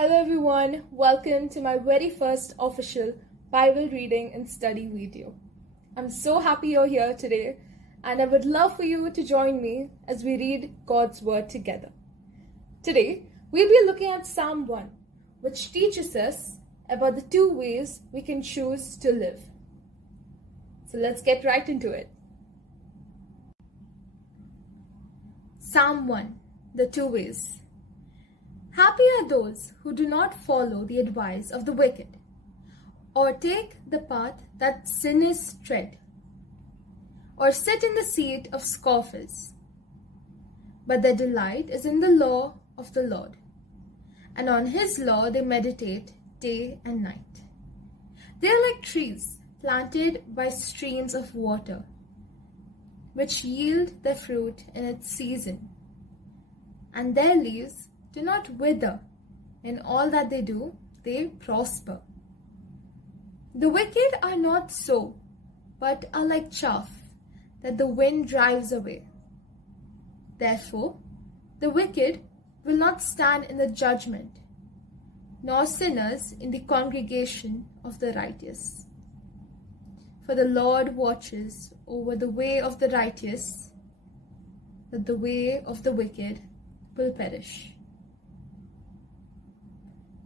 Hello everyone, welcome to my very first official Bible reading and study video. I'm so happy you're here today and I would love for you to join me as we read God's Word together. Today, we'll be looking at Psalm 1, which teaches us about the two ways we can choose to live. So let's get right into it. Psalm 1, the two ways. Happy are those who do not follow the advice of the wicked, or take the path that sinners tread, or sit in the seat of scoffers. But their delight is in the law of the Lord, and on his law they meditate day and night. They are like trees planted by streams of water, which yield their fruit in its season, and their leaves do not wither. In all that they do, they prosper. The wicked are not so, but are like chaff that the wind drives away. Therefore, the wicked will not stand in the judgment, nor sinners in the congregation of the righteous. For the Lord watches over the way of the righteous, but the way of the wicked will perish.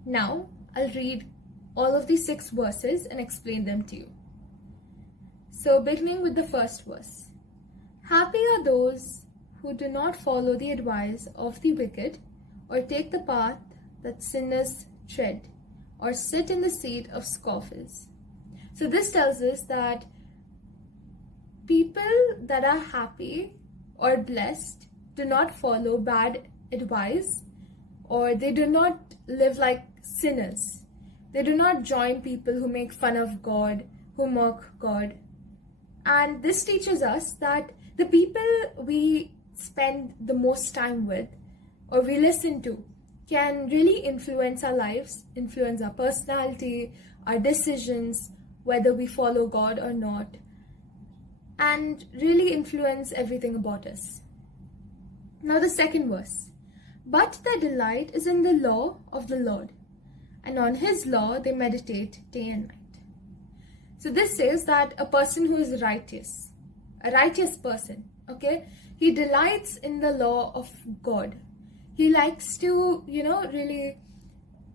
Now, I'll read all of these 6 verses and explain them to you. So, beginning with the first verse. Happy are those who do not follow the advice of the wicked, or take the path that sinners tread, or sit in the seat of scoffers. So, this tells us that people that are happy or blessed do not follow bad advice, or they do not live like sinners. They do not join people who make fun of God, who mock God. And this teaches us that the people we spend the most time with or we listen to can really influence our lives, influence our personality, our decisions, whether we follow God or not, and really influence everything about us. Now the second verse. But their delight is in the law of the Lord, and on his law they meditate day and night. So this says that a person who is righteous, a righteous person, okay, he delights in the law of God. He likes to, really,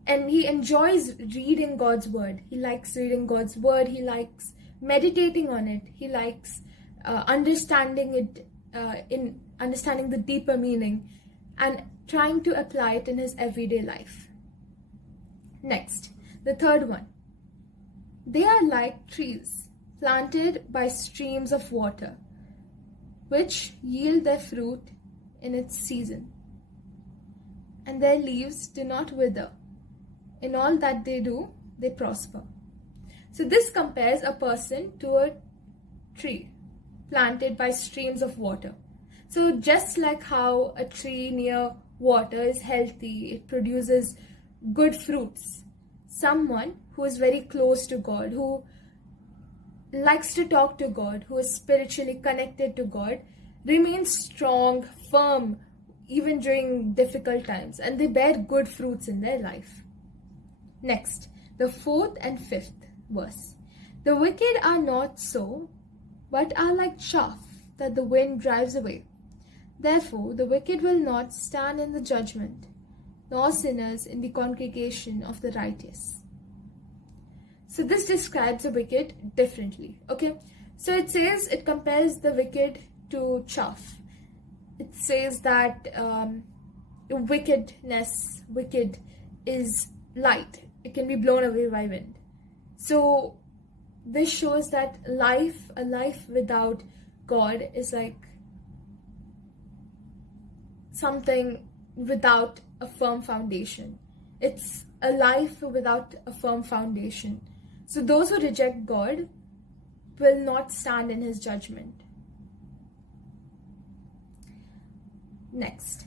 and he enjoys reading God's word. He likes reading God's word. He likes meditating on it. He likes understanding it, in understanding the deeper meaning, and trying to apply it in his everyday life. Next, the third one. They are like trees planted by streams of water, which yield their fruit in its season, and their leaves do not wither. In all that they do, they prosper. So this compares a person to a tree planted by streams of water. So just like how a tree near water is healthy, it produces good fruits. Someone who is very close to God, who likes to talk to God, who is spiritually connected to God, remains strong, firm, even during difficult times, and they bear good fruits in their life. Next, the fourth and fifth verse. The wicked are not so, but are like chaff that the wind drives away. Therefore, the wicked will not stand in the judgment, nor sinners in the congregation of the righteous. So this describes the wicked differently, okay? So it compares the wicked to chaff. It says that wicked is light. It can be blown away by wind. So this shows that a life without God is like something without a firm foundation. It's a life without a firm foundation. So those who reject God will not stand in his judgment. Next,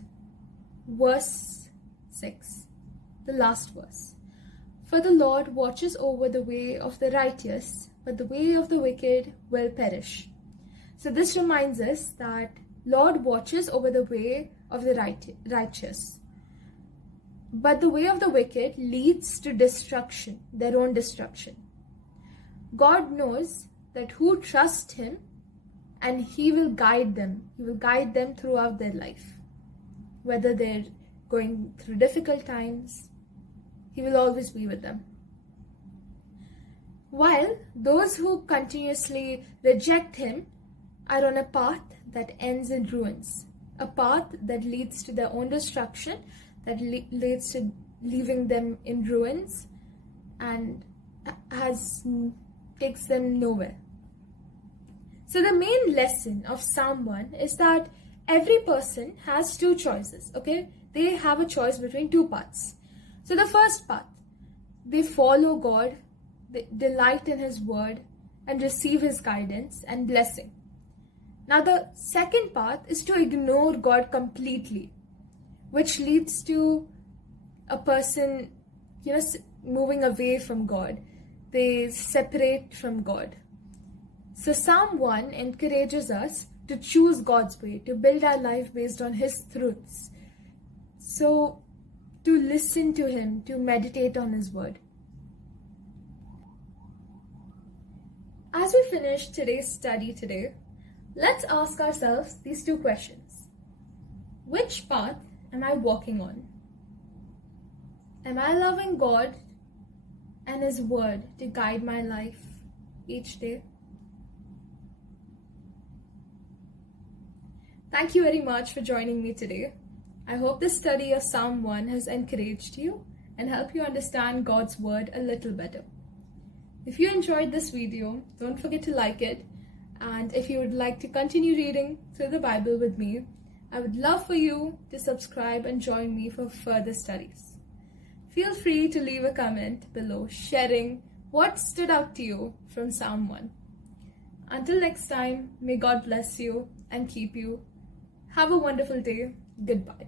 verse 6, the last verse. For the Lord watches over the way of the righteous, but the way of the wicked will perish. So this reminds us that Lord watches over the way of the righteous. but the way of the wicked leads to destruction, their own destruction. God knows that who trust Him, and He will guide them. He will guide them throughout their life. Whether they're going through difficult times, He will always be with them. While those who continuously reject Him are on a path that ends in ruins, a path that leads to their own destruction, that leads to leaving them in ruins and takes them nowhere. So the main lesson of Psalm 1 is that every person has two choices, okay? They have a choice between two paths. So the first path, they follow God, they delight in His word and receive His guidance and blessing. Now the second path is to ignore God completely, which leads to a person, moving away from God. They separate from God. So Psalm 1 encourages us to choose God's way, to build our life based on His truths. So to listen to Him, to meditate on His word. As we finish today's study today, let's ask ourselves these two questions. Which path am I walking on? Am I allowing God and His word to guide my life each day? Thank you very much for joining me today. I hope this study of Psalm 1 has encouraged you and helped you understand God's word a little better. If you enjoyed this video, don't forget to like it. And if you would like to continue reading through the Bible with me, I would love for you to subscribe and join me for further studies. Feel free to leave a comment below sharing what stood out to you from Psalm 1. Until next time, may God bless you and keep you. Have a wonderful day. Goodbye.